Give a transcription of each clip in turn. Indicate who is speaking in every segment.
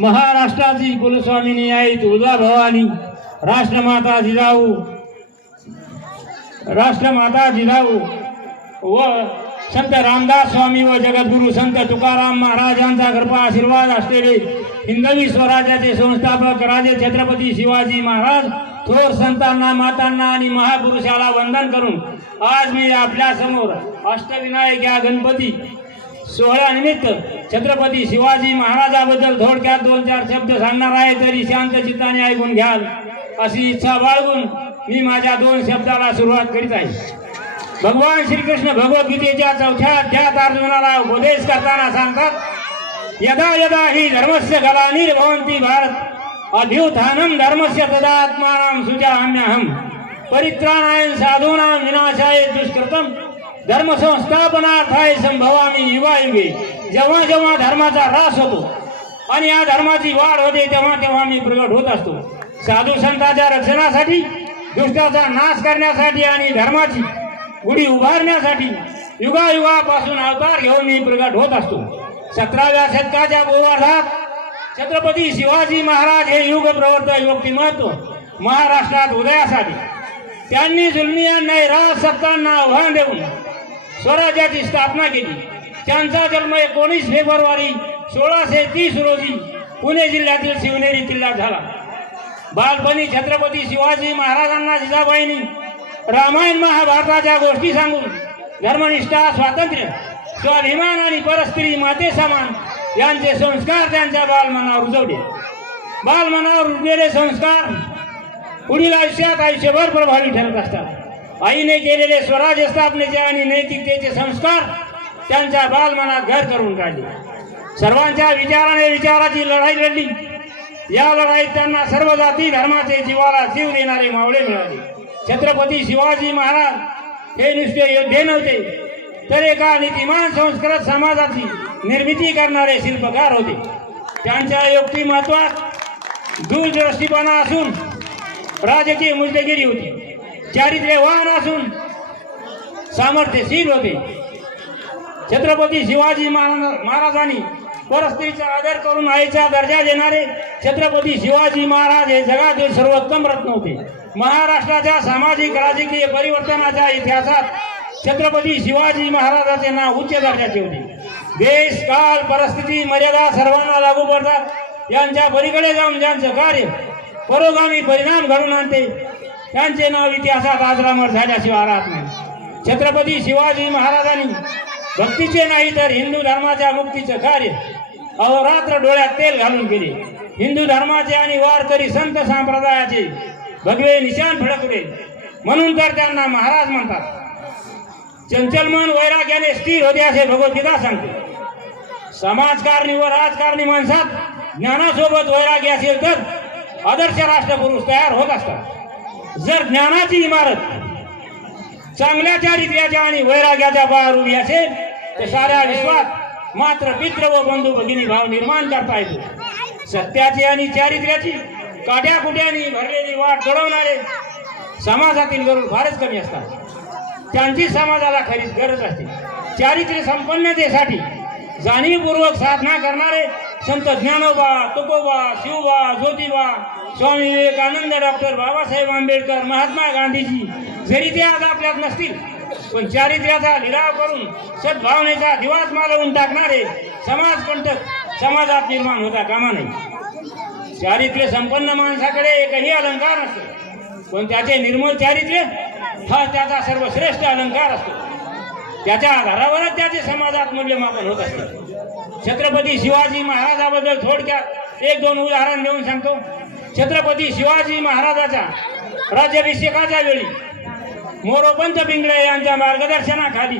Speaker 1: महाराष्ट्राची कुलस्वामिनी आई तुळजा भवानी राष्ट्रमाता जिजाऊ. राष्ट्रमाता जिजाऊ व संत रामदास स्वामी व जगद्गुरु संत तुकाराम महाराजांचा कृपा आशीर्वाद असलेले हिंदवी स्वराज्याचे संस्थापक राजे छत्रपती शिवाजी महाराज थोर संतांना मातांना आणि महापुरुषाला वंदन करून आज मी आपल्यासमोर अष्टविनायक या गणपती सोहळ्यानिमित्त छत्रपती शिवाजी महाराजाबद्दल थोडक्यात दोन चार शब्द सांगणार आहे तरी शांत चित्ताने ऐकून घ्याल. अशी इच्छा बाळगून मी माझ्या दोन शब्दाला सुरुवात करीत आहे. भगवान श्रीकृष्ण भगवद्गीतेच्या चौथ्या अध्यात अर्जुनाला उपदेश करताना सांगतात यदा यदा ही धर्मस्य गलानिर्भवन्ति भारत अभ्युत्थानं धर्मस्य तदात्मानं सुजाम्यहं। परित्राणाय साधूनां विनाशाय दुष्कृतम धर्म संस्थापनार्थाय संभवामी युवा युगे जेव्हा जेव्हा धर्माचा ऱ्हास होतो आणि या धर्माची वाढ होते तेव्हा तेव्हा मी प्रगट होत असतो। साधू संतांच्या रक्षणासाठी दुष्टाचा नाश करण्यासाठी आणि धर्माची गुढी उभारण्यासाठी युगायुगापासून अवतार घेऊन मी प्रगट होत असतो। सतराव्या शतकाच्या पूर्वार्धात छत्रपती शिवाजी महाराज हे युग प्रवर्तक व्यक्तिमत्व महाराष्ट्रात उदयासाठी. त्यांनी जुलमी अन्याय राज सत्तांना आव्हान देऊन स्वराज्याची स्थापना केली. त्यांचा जन्म एकोणीस फेब्रुवारी सोळाशे तीस रोजी पुणे जिल्ह्यातील शिवनेरी किल्ल्यात झाला. बालपणी छत्रपती शिवाजी महाराजांना जिजाबाईंनी रामायण महाभारताच्या गोष्टी सांगून धर्मनिष्ठा स्वातंत्र्य स्वाभिमान आणि परस्त्री माते समान यांचे संस्कार त्यांच्या बालमनावर रुजवले बालमनावर रुजलेले संस्कार पुढील आयुष्यात आयुष्यभर प्रभावी ठरत असतात. आईने केलेले स्वराज्य स्थापनेचे आणि नैतिकतेचे संस्कार त्यांच्या बालमनात घर करून काढले. सर्वांच्या विचाराने विचाराची लढाई लढली. या लढाईत त्यांना सर्व जाती धर्माचे जीवाला जीव देणारे मावळे मिळाले. छत्रपती शिवाजी महाराज हे नुसते योद्धे नव्हते. तर एका नीतिमान संस्कृत समाजाची निर्मिती करणारे शिल्पकार होते. त्यांच्या व्यक्तिमत्वात दूरदृष्टीपणा असून राजकीय मुजदेगिरी होती. चारित्र्यवान असून सामर्थ्यशील होते. छत्रपती शिवाजी महाराजांनी परस्त्रीचा आदर करून आईचा दर्जा देणारे छत्रपती शिवाजी महाराज हे जगातील सर्वोत्तम रत्न होते. महाराष्ट्राच्या सामाजिक राजकीय परिवर्तनाच्या इतिहासात छत्रपती शिवाजी महाराजाचे नाव उच्च दर्जाचे होते. देश काल परिस्थिती मर्यादा सर्वांना लागू पडतात. यांच्या पलीकडे जाऊन ज्यांचं कार्य परोगामी परिणाम घडून आणते त्यांचे नाव इतिहासात आजरामर झाल्याशिवाय राहत नाही. छत्रपती शिवाजी महाराजांनी भक्तीचे नाही तर हिंदू धर्माच्या मुक्तीचं कार्य अहोरात्र डोळ्यात तेल घालून केले. हिंदू धर्माचे आणि वारकरी संत संप्रदायाचे भगवे निशान फडकले म्हणून तर त्यांना महाराज म्हणतात. चंचलमन वैराग्याने स्थिर होते असे भगवद्गीता सांगते. समाजकारणी व राजकारणी माणसात ज्ञानासोबत वैराग्य असेल तर आदर्श राष्ट्रपुरुष तयार होत असतात. जर ज्ञानाची इमारत चांगल्या चारित्र्याच्या आणि वैराग्याच्या पायावर उभी असेल तर साऱ्या विश्वात मात्र मित्र व बंधू भगिनी भाव निर्माण करता येतो. सत्याची आणि चारित्र्याची काट्याकुट्यानी भरलेली वाट घडवणारे समाजातील गरुड फारच कमी असतात. त्यांची समाजाला खरीच गरज असते. चारित्र्य संपन्नतेसाठी जाणीवपूर्वक साधना करणारे संत ज्ञानोबा तुकोबा शिवबा ज्योतिबा स्वामी विवेकानंद डॉक्टर बाबासाहेब आंबेडकर महात्मा गांधीजी जरी ते आज आपल्यात नसतील पण चारित्र्याचा लिलाव करून सद्भावनेचा दिवास मालवून टाकणारे समाजकंटक समाजात निर्माण होता कामा नाही चारित्र्य संपन्न माणसाकडे एकही अलंकार नसतो पण त्याचे निर्मळ चारित्र्य हा त्याचा सर्वश्रेष्ठ अलंकार असतो. त्याच्या आधारावरच त्याचे समाजात मूल्यमापन होत असते. छत्रपती शिवाजी महाराजाबद्दल थोडक्यात एक दोन उदाहरण देऊन सांगतो. छत्रपती शिवाजी महाराजाच्या राज्याभिषेकाच्या वेळी मोरोपंत पिंगळे यांच्या मार्गदर्शनाखाली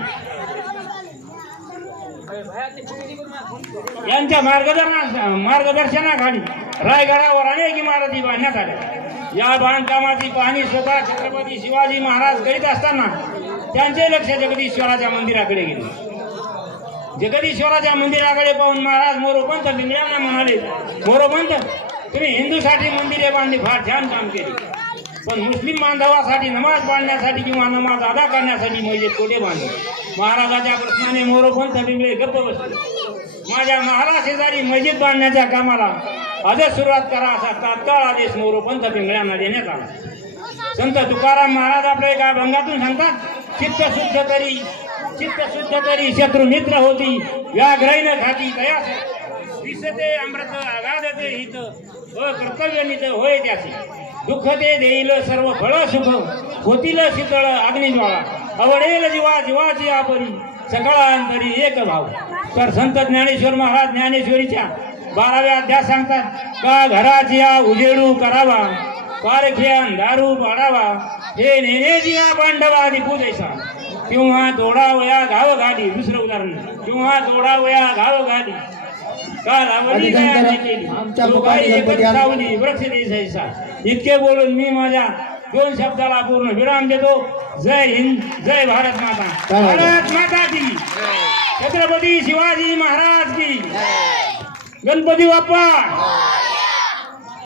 Speaker 1: यांच्या मार्गदर्शना मार्गदर्शनाखाली रायगडावर अनेक इमारती बांधण्यात आल्या. या बांधकामाची पाहणी स्वतः छत्रपती शिवाजी महाराज करीत असताना त्यांचे लक्ष जगदीश्वराच्या मंदिराकडे गेले. जगदीश्वराच्या मंदिराकडे पाहून महाराज मोरोपंत पिंगळ्यांना म्हणाले मोरोपंत तुम्ही हिंदूसाठी मंदिरे बांधली फार छान काम केले. पण मुस्लिम बांधवासाठी नमाज बांधण्यासाठी किंवा नमाज अदा करण्यासाठी म्हणजे कोठे बांधले? महाराजाच्या प्रश्नाने मोरोपंथ बिंगळे गप्प बसले. माझ्या महाराज शेजारी मस्जिद बांधण्याच्या कामाला आजच सुरुवात करा असा तात्काळ आदेश मोरोपंत पिंगळ्यांना देण्यात आला. संत तुकाराम महाराज आपल्या एका अभंगातून सांगतात चित्त शुद्ध तरी चित्त शुद्ध तरी शत्रू मित्र होती व्याघ्रैन खाती दया दिसते अमृत अगाधते हित कर्तव्य नित होय त्याची दुःख ते देईल सर्व फळ सुख होतील शीतळ अग्निज्वाळा आवडेल जीवा जीवाची आपरी सकळांतरी एक भाव. तर संत ज्ञानेश्वर महाराज ज्ञानेश्वरीच्या बाराव्या अध्यास सांगतात का घराची या उजेडू करावा? पारखे अंधारू पाडावा? हे नेनेची या पांडवा पूजेसा. किंवा तोडावया गाव गाडी दुसरं उदाहरण. किंवा तोडावया गाव देसाईसा इतके बोलून मी माझ्या दोन शब्दाला पूर्ण विराम देतो. जय हिंद जय भारत माता. भारत माता की. छत्रपती शिवाजी महाराज की. गणपती बाप्पा!